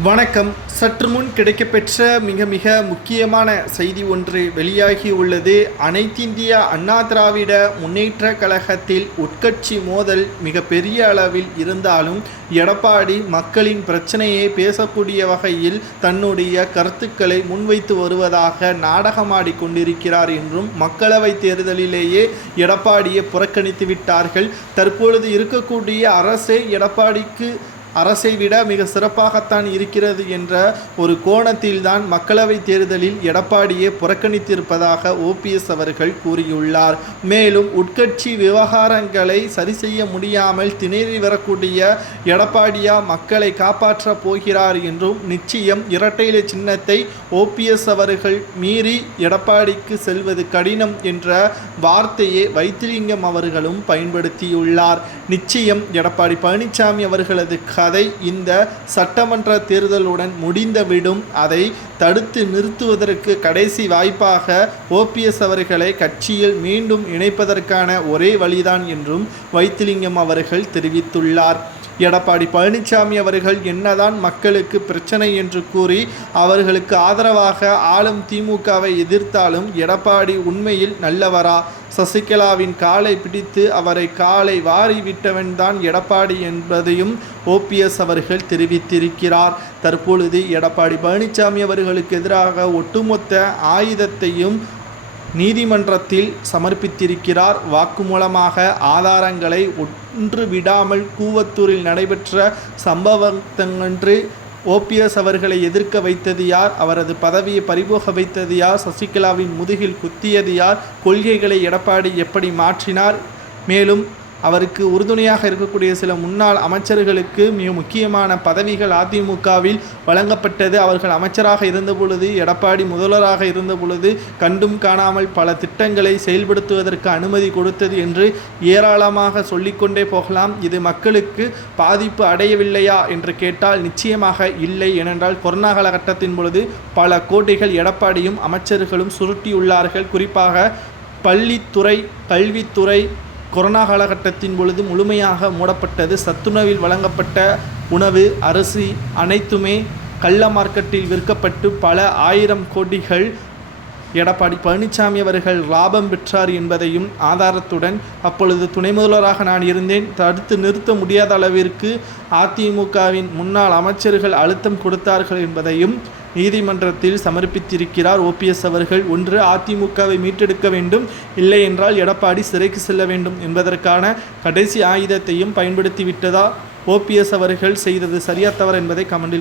வணக்கம். சற்று முன் கிடைக்கப்பெற்ற மிக மிக முக்கியமான செய்தி ஒன்று வெளியாகி உள்ளது. அனைத்திந்திய அண்ணா திராவிட முன்னேற்ற கழகத்தில் உட்கட்சி மோதல் மிக பெரிய அளவில் இருந்தாலும் எடப்பாடி மக்களின் பிரச்சனையை பேசக்கூடிய வகையில் தன்னுடைய கருத்துக்களை முன்வைத்து வருவதாக நாடகமாடி கொண்டிருக்கிறார் என்றும் மக்களவைத் தேர்தலிலேயே எடப்பாடியை புறக்கணித்து விட்டார்கள். தற்பொழுது இருக்கக்கூடிய அரசே எடப்பாடிக்கு அரசை விட மிக சிறப்பாகத்தான் இருக்கிறது என்ற ஒரு கோணத்தில்தான் மக்களவை தேர்தலில் எடப்பாடியை புறக்கணித்திருப்பதாக ஓபிஎஸ் அவர்கள் கூறியுள்ளார். மேலும் உட்கட்சி விவகாரங்களை சரி செய்ய முடியாமல் திணறி வரக்கூடிய எடப்பாடியா மக்களை காப்பாற்றப் போகிறார் என்றும் நிச்சயம் இரட்டையில சின்னத்தை ஓபிஎஸ் அவர்கள் மீறி எடப்பாடிக்கு செல்வது கடினம் என்ற வார்த்தையை வைத்திலிங்கம் அவர்களும் பயன்படுத்தியுள்ளார். நிச்சயம் எடப்பாடி பழனிசாமி அவர்களது கதை இந்த சட்டமன்ற தேர்தலுடன் முடிந்துவிடும். அதை தடுத்து நிறுத்துவதற்கு கடைசி வாய்ப்பாக ஓபிஎஸ் அவர்களை கட்சியில் மீண்டும் இணைப்பதற்கான ஒரே வழிதான் என்றும் வைத்திலிங்கம் அவர்கள் தெரிவித்துள்ளார். எடப்பாடி பழனிசாமி அவர்கள் என்னதான் மக்களுக்கு பிரச்சனை என்று கூறி அவர்களுக்கு ஆதரவாக ஆளும் திமுகவை எதிர்த்தாலும் எடப்பாடி உண்மையில் நல்லவரா? சசிகலாவின் காலை பிடித்து அவரை காலை வாரி விட்டவன்தான் எடப்பாடி என்பதையும் ஓபிஎஸ் அவர்கள் தெரிவித்திருக்கிறார். தற்பொழுது எடப்பாடி பழனிசாமி அவர்களுக்கு எதிராக ஒட்டுமொத்த ஆயுதத்தையும் நீதிமன்றத்தில் சமர்ப்பித்திருக்கிறார். வாக்குமூலமாக ஆதாரங்களை ஒன்று விடாமல் கூவத்தூரில் நடைபெற்ற சம்பவத்தங்கன்று ஓபிஎஸ் அவர்களை எதிர்க்க வைத்தது யார்? அவரது பதவியை பறிபோக வைத்தது யார்? சசிகலாவின் முதுகில் குத்தியது யார்? கொள்கைகளை எடப்பாடி எப்படி மாற்றினார்? மேலும் அவருக்கு உறுதுணையாக இருக்கக்கூடிய சில முன்னாள் அமைச்சர்களுக்கு மிக முக்கியமான பதவிகள் அதிமுகவில் வழங்கப்பட்டது. அவர்கள் அமைச்சராக இருந்தபொழுது எடப்பாடி முதல்வராக இருந்தபொழுது கண்டும் காணாமல் பல திட்டங்களை செயல்படுத்துவதற்கு அனுமதி கொடுத்தது என்று ஏராளமாக சொல்லிக்கொண்டே போகலாம். இது மக்களுக்கு பாதிப்பு அடையவில்லையா என்று கேட்டால் நிச்சயமாக இல்லை ஏனென்றால் கொரோனா காலகட்டத்தின் பொழுது பல கோட்டைகள் எடப்பாடியும் அமைச்சர்களும் சுருட்டியுள்ளார்கள். குறிப்பாக பள்ளித்துறை கல்வித்துறை கொரோனா காலகட்டத்தின் பொழுது முழுமையாக மூடப்பட்டது. சத்துணவில் வழங்கப்பட்ட உணவு அரிசி அனைத்துமே கள்ள மார்க்கெட்டில் விற்கப்பட்டு பல ஆயிரம் கோடிகள் எடப்பாடி பழனிசாமி அவர்கள் லாபம் பெற்றார் என்பதையும் ஆதாரத்துடன் அப்பொழுது துணை முதல்வராக நான் இருந்தேன். தடுத்து நிறுத்த முடியாத அளவிற்கு அதிமுகவின் முன்னாள் அமைச்சர்கள் அழுத்தம் கொடுத்தார்கள் என்பதையும் நீதிமன்றத்தில் சமர்ப்பித்திருக்கிறார் ஓபிஎஸ் அவர்கள். ஒன்று அதிமுகவை மீட்டெடுக்க வேண்டும். இல்லை என்றால் எடப்பாடி சிறைக்கு செல்ல வேண்டும் என்பதற்கான கடைசி ஆயுதத்தையும் பயன்படுத்திவிட்டதா ஓபிஎஸ் அவர்கள் செய்தது சரியா தவறு என்பதை கமெண்டில்